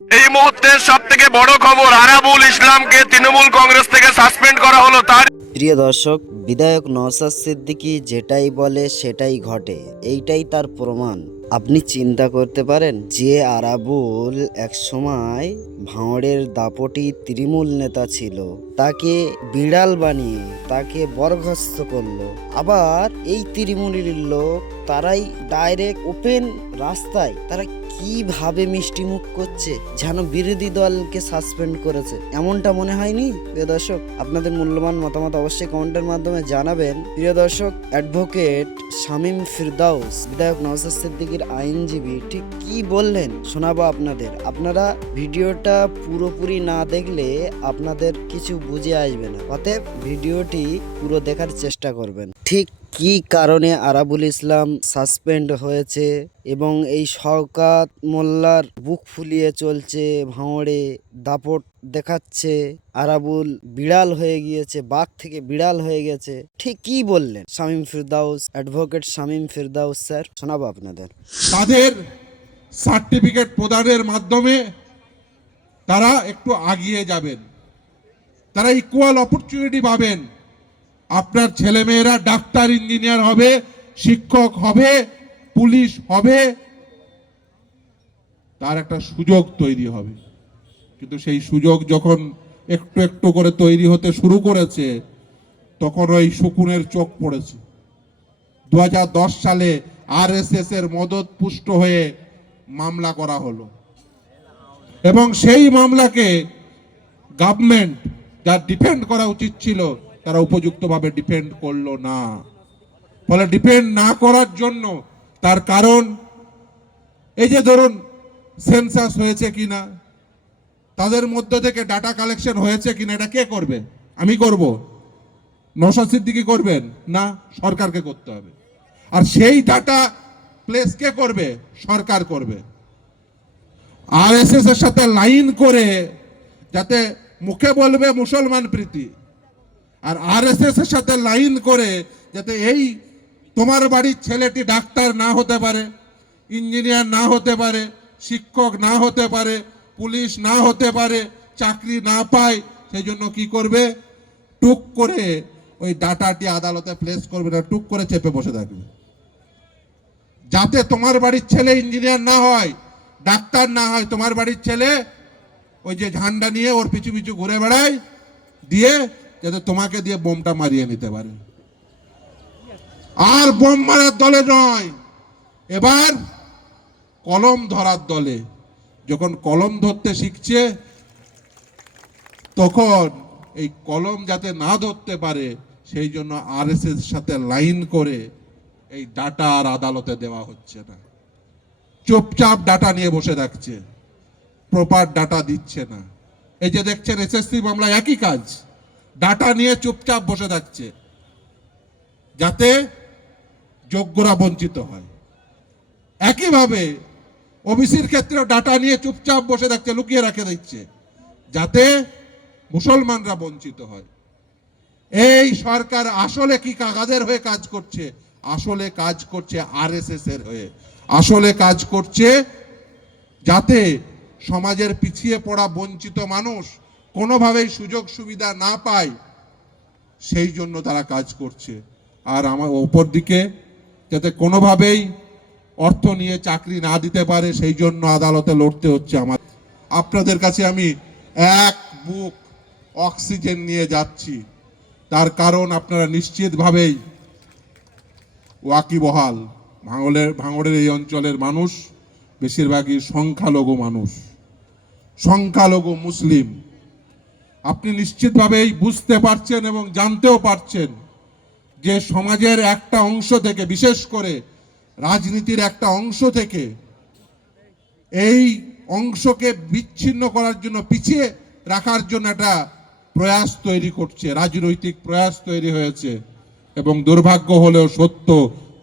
এই মুহূর্তে সব থেকে বড় খবর আরাবুল ইসলামকে তৃণমূল কংগ্রেস থেকে সাসপেন্ড করা হলো তার প্রিয় দর্শক, বিধায়ক নওসাদ সিদ্দিকী যেটাই বলে সেটাই ঘটে, এইটাই তার প্রমাণ। আপনি চিন্তা করতে পারেন যে আরাবুল একসময় ভাঁড়ের দাপটি তৃণমূল নেতা ছিল। তাকে বিড়াল বানিয়ে, তাকে বরখাস্ত করল। আবার এই তৃণমূলের লোক, তারাই ডাইরেক্ট ওপেন রাস্তায়, তারা কীভাবে মিষ্টি মুখ করছে, যেন বিরোধী দলকে সাসপেন্ড করেছে, এমনটা মনে হয়নি? প্রিয় দর্শক, আপনাদের মূল্যবান মতামত অবশ্যই কমেন্টের মাধ্যমে জানাবেন। প্রিয় দর্শক অ্যাডভোকেট শামীম ফিরদাউস, বিধায়ক নওসাদ সিদ্দিকীর আইনজীবী, ঠিক কি বললেন? শোনাবো আপনাদের। আপনারা ভিডিওটা পুরোপুরি না দেখলে আপনাদের কিছু বুঝে আসবে না। অতএব ভিডিওটি পুরো দেখার চেষ্টা করবেন। ঠিক কি কারণে আরাবুল ইসলাম সাসপেন্ড হয়েছে এবং এই শওকাত মোল্লার বুক ফুলিয়ে চলছে ভাঁড়ে দাপট দেখাচ্ছে, আরাবুল বিড়াল হয়ে গিয়েছে, বাঘ থেকে বিড়াল হয়ে গেছে। ঠিক কি বললেন? শামীম ফিরদাউস, অ্যাডভোকেট শামীম ফিরদাউস স্যার, শোনাবো আপনাদের। তাদের সার্টিফিকেট প্রদানের মাধ্যমে তারা একটু আগিয়ে যাবেন। তারা ইকুয়াল অপরচুনিটি পাবেন। আপনার ছেলেমেয়েরা ডাক্তার ইঞ্জিনিয়ার হবে, শিক্ষক হবে, পুলিশ হবে। তার একটা সুযোগ তৈরি হবে। কিন্তু সেই সুযোগ যখন একটু একটু করে তৈরি হতে শুরু করেছে, তখন ওই শকুনের চোখ পড়েছে। দু হাজার দশ সালে আরএসএস এর মদত পুষ্ট হয়ে মামলা করা হলো। এবং সেই মামলাকে গভর্নমেন্ট যা ডিফেন্ড করা উচিত ছিল, তারা উপযুক্তভাবে ডিফেন্ড করল না। ফলে ডিফেন্ড না করার জন্য তার কারণ, এই যে ধরুন সেন্সাস হয়েছে কিনা তাদের মধ্য থেকে ডাটা কালেকশন হয়েছে কিনা এটা কে করবে? আমি করব। নশা সিদ্দিকি করবেন না সরকারকে করতে হবে? আর সেই ডাটা প্লেস কে করবে? সরকার করবে। আর এস এর সাথে লাইন করে যাতে মুখে বলবে মুসলমান প্রীতি। আর আর এস এর সাথে লাইন করে যাতে এই তোমার বাড়ির ছেলেটি ডাক্তার না হতে পারে ইঞ্জিনিয়ার না হতে পারে, শিক্ষক না হতে পারে পুলিশ না হতে পারে, চাকরি না পায় সেই জন্য কি করবে? টুক করে ওই ডাটাটি আদালতে প্লেস করবে না, টুক করে চেপে বসে থাকবে। যাতে তোমার বাড়ির ছেলে ইঞ্জিনিয়ার না হয়, ডাক্তার না হয়, তোমার বাড়ির ছেলে ওই যে ঝান্ডা নিয়ে ওর পিছু পিছু ঘুরে বেড়ায়, দিয়ে যাতে তোমাকে দিয়ে বোমটা মারিয়ে নিতে পারে। আর বোম মারার দলে নয়, এবার কলম ধরার দলে। যখন কলম ধরতে শিখছে, তখন এই কলম যাতে না ধরতে পারে, সেই জন্য আর সাথে লাইন করে এই ডাটা আর আদালতে দেওয়া হচ্ছে না। চুপচাপ ডাটা নিয়ে বসে থাকছে, প্রপার ডাটা দিচ্ছে না। এই যে দেখছেন, এসএসসি মামলা একই কাজ, ডাটা নিয়ে চুপচাপ বসে থাকছে, যাতে যোগ্যরা বঞ্চিত হয়। একইভাবে ওবিসির ক্ষেত্রে ডাটা নিয়ে চুপচাপ বসে থাকছে, লুকিয়ে রাখে দিচ্ছে, যাতে মুসলমানরা বঞ্চিত হয়। এই সরকার আসলে কি কাগাদের হয়ে কাজ করছে? আসলে কাজ করছে আরএসএস এর হয়ে। আসলে কাজ করছে যাতে সমাজের পিছিয়ে পড়া বঞ্চিত মানুষ কোনোভাবেই সুযোগ সুবিধা না পায়, সেই জন্য তারা কাজ করছে। আর আমার ওপর দিকে যাতে কোনোভাবেই অর্থ নিয়ে চাকরি না দিতে পারে, সেই জন্য আদালতে লড়তে হচ্ছে আমার আপনাদের কাছে আমি এক বুক অক্সিজেন নিয়ে যাচ্ছি। তার কারণ আপনারা নিশ্চিতভাবেই ওয়াকিবহাল। ভাঙলের ভাঙড়ের এই অঞ্চলের মানুষ, বেশিরভাগই সংখ্যালঘু মানুষ। সংখ্যালঘু মুসলিম। আপনি নিশ্চিতভাবেই বুঝতে পারছেন এবং জানতেও পারছেন যে সমাজের একটা অংশ থেকে বিশেষ করে রাজনীতির একটা অংশ থেকে এই অংশকে বিচ্ছিন্ন করার জন্য, পিছিয়ে রাখার জন্য একটা প্রয়াস তৈরি করছে, রাজনৈতিক প্রয়াস তৈরি হয়েছে এবং দুর্ভাগ্য হলেও সত্য,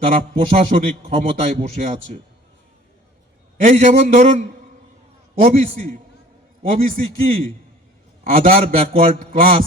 তারা প্রশাসনিক ক্ষমতায় বসে আছে। এই যেমন ধরুন, ওবিসি ওবিসি কি? আদার ব্যাকওয়ার্ড ক্লাস